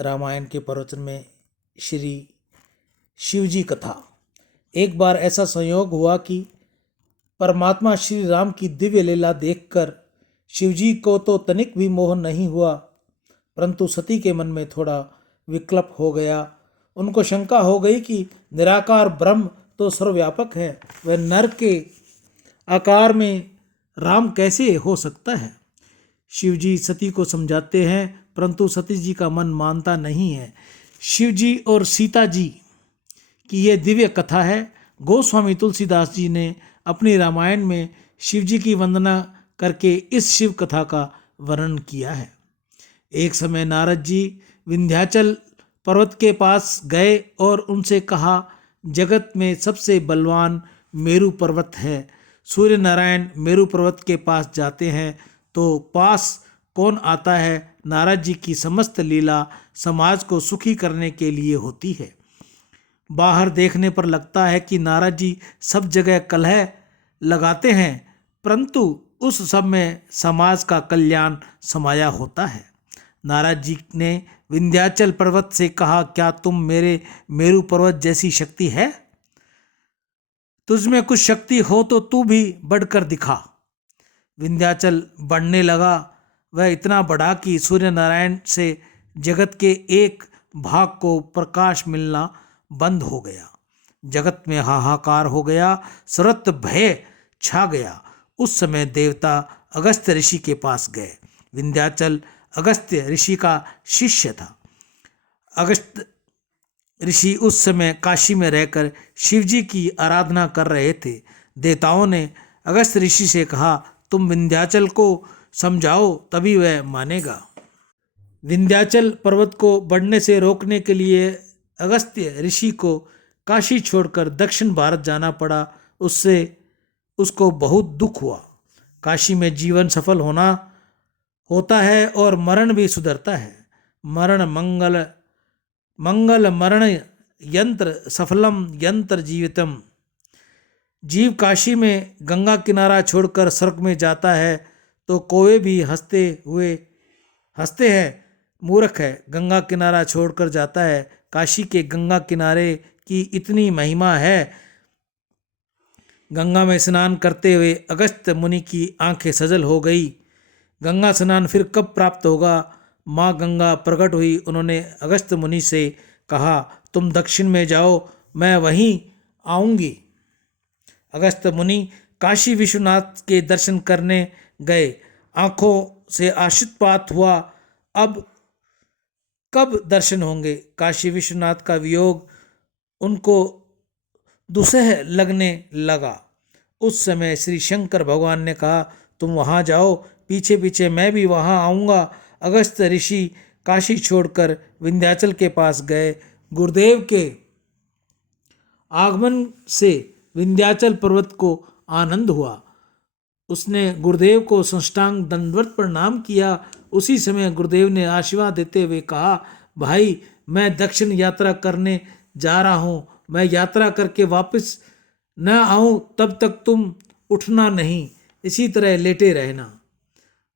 रामायण के प्रवचन में श्री शिवजी कथा। एक बार ऐसा संयोग हुआ कि परमात्मा श्री राम की दिव्य लीला देखकर शिवजी को तो तनिक भी मोह नहीं हुआ, परंतु सती के मन में थोड़ा विकल्प हो गया। उनको शंका हो गई कि निराकार ब्रह्म तो सर्वव्यापक है, वह नर के आकार में राम कैसे हो सकता है। शिवजी सती को समझाते हैं, परंतु सती जी का मन मानता नहीं है। शिवजी और सीता जी की यह दिव्य कथा है। गोस्वामी तुलसीदास जी ने अपनी रामायण में शिवजी की वंदना करके इस शिव कथा का वर्णन किया है। एक समय नारद जी विंध्याचल पर्वत के पास गए और उनसे कहा, जगत में सबसे बलवान मेरु पर्वत है। सूर्य नारायण मेरु पर्वत के पास जाते हैं तो पास कौन आता है। नारद जी की समस्त लीला समाज को सुखी करने के लिए होती है। बाहर देखने पर लगता है कि नारद जी सब जगह कलह लगाते हैं, परंतु उस सब में समाज का कल्याण समाया होता है। नारद जी ने विंध्याचल पर्वत से कहा, क्या तुम मेरे मेरु पर्वत जैसी शक्ति है? तुझमें कुछ शक्ति हो तो तू भी बढ़कर दिखा। विंध्याचल बढ़ने लगा। वह इतना बढ़ा कि सूर्य नारायण से जगत के एक भाग को प्रकाश मिलना बंद हो गया। जगत में हाहाकार हो गया, सर्वत्र भय छा गया। उस समय देवता अगस्त्य ऋषि के पास गए। विंध्याचल अगस्त्य ऋषि का शिष्य था। अगस्त्य ऋषि उस समय काशी में रहकर शिवजी की आराधना कर रहे थे। देवताओं ने अगस्त्य ऋषि से कहा, तुम विंध्याचल को समझाओ तभी वह मानेगा। विंध्याचल पर्वत को बढ़ने से रोकने के लिए अगस्त्य ऋषि को काशी छोड़कर दक्षिण भारत जाना पड़ा। उससे उसको बहुत दुख हुआ। काशी में जीवन सफल होता है और मरण भी सुधरता है। मरण मंगल मरण यंत्र सफलम यंत्र जीवितम। जीव काशी में गंगा किनारा छोड़कर स्वर्ग में जाता है तो कौवे भी हंसते हैं, मूर्ख है, गंगा किनारा छोड़कर जाता है। काशी के गंगा किनारे की इतनी महिमा है। गंगा में स्नान करते हुए अगस्त्य मुनि की आंखें सजल हो गई। गंगा स्नान फिर कब प्राप्त होगा? माँ गंगा प्रकट हुई। उन्होंने अगस्त्य मुनि से कहा, तुम दक्षिण में जाओ, मैं वहीं आऊँगी। अगस्त्य मुनि काशी विश्वनाथ के दर्शन करने गए। आंखों से आशीर्वाद हुआ। अब कब दर्शन होंगे? काशी विश्वनाथ का वियोग उनको दुसह लगने लगा। उस समय श्री शंकर भगवान ने कहा, तुम वहाँ जाओ, पीछे पीछे मैं भी वहाँ आऊँगा। अगस्त्य ऋषि काशी छोड़कर विंध्याचल के पास गए। गुरुदेव के आगमन से विंध्याचल पर्वत को आनंद हुआ। उसने गुरुदेव को साष्टांग दंडवत प्रणाम किया। उसी समय गुरुदेव ने आशीर्वाद देते हुए कहा, भाई मैं दक्षिण यात्रा करने जा रहा हूँ। मैं यात्रा करके वापस न आऊँ तब तक तुम उठना नहीं, इसी तरह लेटे रहना।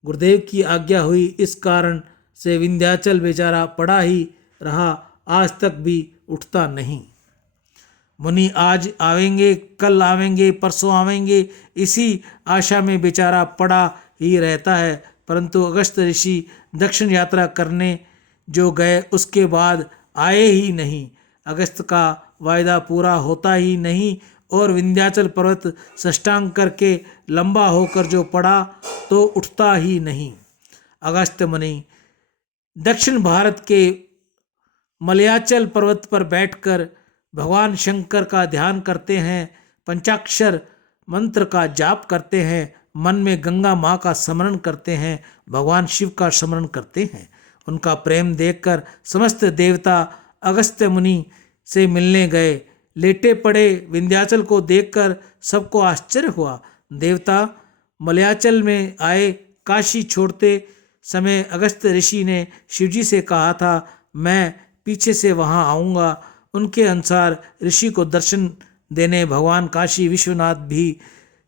गुरुदेव की आज्ञा हुई। इस कारण से विंध्याचल बेचारा पड़ा ही रहा, आज तक भी उठता नहीं। मुनि आज आवेंगे, कल आवेंगे, परसों आवेंगे, इसी आशा में बेचारा पड़ा ही रहता है। परंतु अगस्त्य ऋषि दक्षिण यात्रा करने जो गए उसके बाद आए ही नहीं। अगस्त का वायदा पूरा होता ही नहीं और विंध्याचल पर्वत साष्टांग करके लंबा होकर जो पड़ा तो उठता ही नहीं। अगस्त्य मुनि दक्षिण भारत के मलयाचल पर्वत पर बैठकर भगवान शंकर का ध्यान करते हैं, पंचाक्षर मंत्र का जाप करते हैं, मन में गंगा माँ का स्मरण करते हैं, भगवान शिव का स्मरण करते हैं। उनका प्रेम देखकर समस्त देवता अगस्त्य मुनि से मिलने गए। लेटे पड़े विंध्याचल को देखकर सबको आश्चर्य हुआ। देवता मलयाचल में आए। काशी छोड़ते समय अगस्त्य ऋषि ने शिवजी से कहा था, मैं पीछे से वहाँ आऊँगा। उनके अनुसार ऋषि को दर्शन देने भगवान काशी विश्वनाथ भी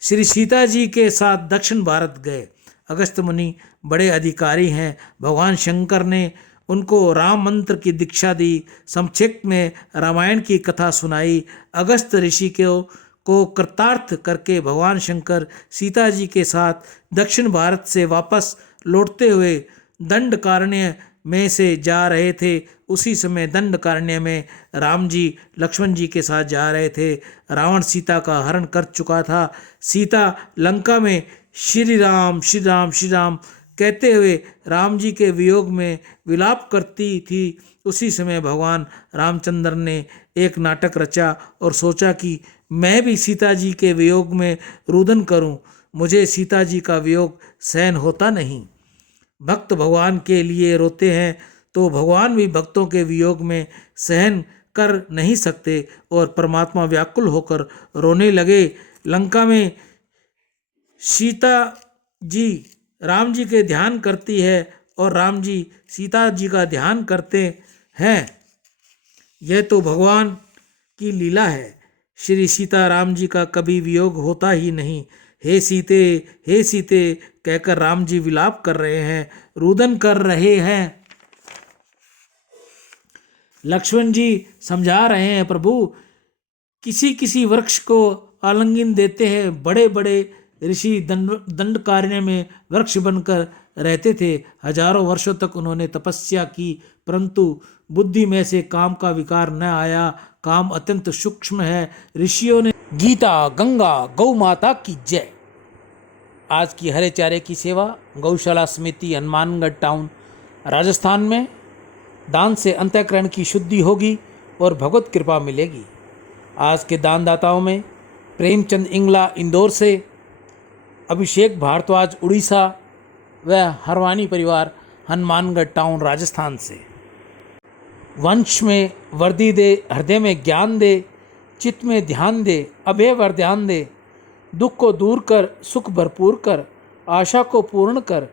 श्री सीता जी के साथ दक्षिण भारत गए। अगस्त्य मुनि बड़े अधिकारी हैं। भगवान शंकर ने उनको राम मंत्र की दीक्षा दी, संक्षेप में रामायण की कथा सुनाई। अगस्त ऋषि को कृतार्थ करके भगवान शंकर सीता जी के साथ दक्षिण भारत से वापस लौटते हुए दंडकारण्य में से जा रहे थे। उसी समय दंडकारण्य में राम जी लक्ष्मण जी के साथ जा रहे थे। रावण सीता का हरण कर चुका था। सीता लंका में श्री राम श्री राम श्री राम कहते हुए राम जी के वियोग में विलाप करती थी। उसी समय भगवान रामचंद्र ने एक नाटक रचा और सोचा कि मैं भी सीता जी के वियोग में रुदन करूं। मुझे सीता जी का वियोग सहन होता नहीं। भक्त भगवान के लिए रोते हैं तो भगवान भी भक्तों के वियोग में सहन कर नहीं सकते और परमात्मा व्याकुल होकर रोने लगे। लंका में सीता जी राम जी के ध्यान करती है और राम जी सीता जी का ध्यान करते हैं। यह तो भगवान की लीला है। श्री सीता राम जी का कभी वियोग होता ही नहीं। हे सीते कहकर राम जी विलाप कर रहे हैं, रुदन कर रहे हैं। लक्ष्मण जी समझा रहे हैं, प्रभु किसी किसी वृक्ष को आलिंगन देते हैं। बड़े बड़े ऋषि दंडकारण्य में वृक्ष बनकर रहते थे। हजारों वर्षों तक उन्होंने तपस्या की, परंतु बुद्धि में से काम का विकार न आया। काम अत्यंत सूक्ष्म है। ऋषियों ने गीता गंगा गौ माता की जय। आज की हरे चारे की सेवा गौशाला समिति हनुमानगढ़ टाउन राजस्थान में। दान से अंतःकरण की शुद्धि होगी और भगवत कृपा मिलेगी। आज के दानदाताओं में प्रेमचंद इंगला इंदौर से, अभिषेक भारद्वाज उड़ीसा व हरवानी परिवार हनुमानगढ़ टाउन राजस्थान से। वंश में वर्दी दे, हृदय में ज्ञान दे, चित्त में ध्यान दे, अभय वरदान दे, दुख को दूर कर, सुख भरपूर कर, आशा को पूर्ण कर,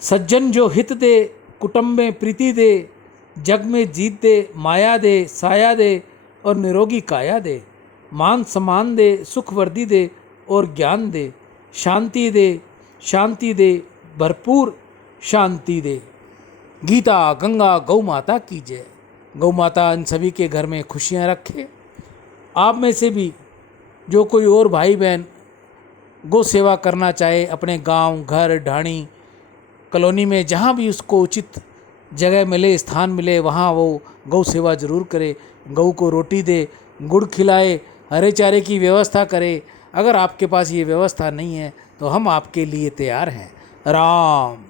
सज्जन जो हित दे, कुटुंब में प्रीति दे, जग में जीत दे, माया दे, साया दे और निरोगी काया दे, मान सम्मान दे, सुख वर्दी दे और ज्ञान दे, शांति दे, भरपूर शांति दे। गीता गंगा गौ माता की जय। गौ माता इन सभी के घर में खुशियाँ रखे। आप में से भी जो कोई और भाई बहन गौ सेवा करना चाहे, अपने गांव, घर, ढाणी, कॉलोनी में जहां भी उसको उचित जगह मिले, स्थान मिले, वहां वो गौ सेवा जरूर करे। गौ को रोटी दे, गुड़ खिलाए, हरे चारे की व्यवस्था करे। अगर आपके पास ये व्यवस्था नहीं है तो हम आपके लिए तैयार हैं। राम।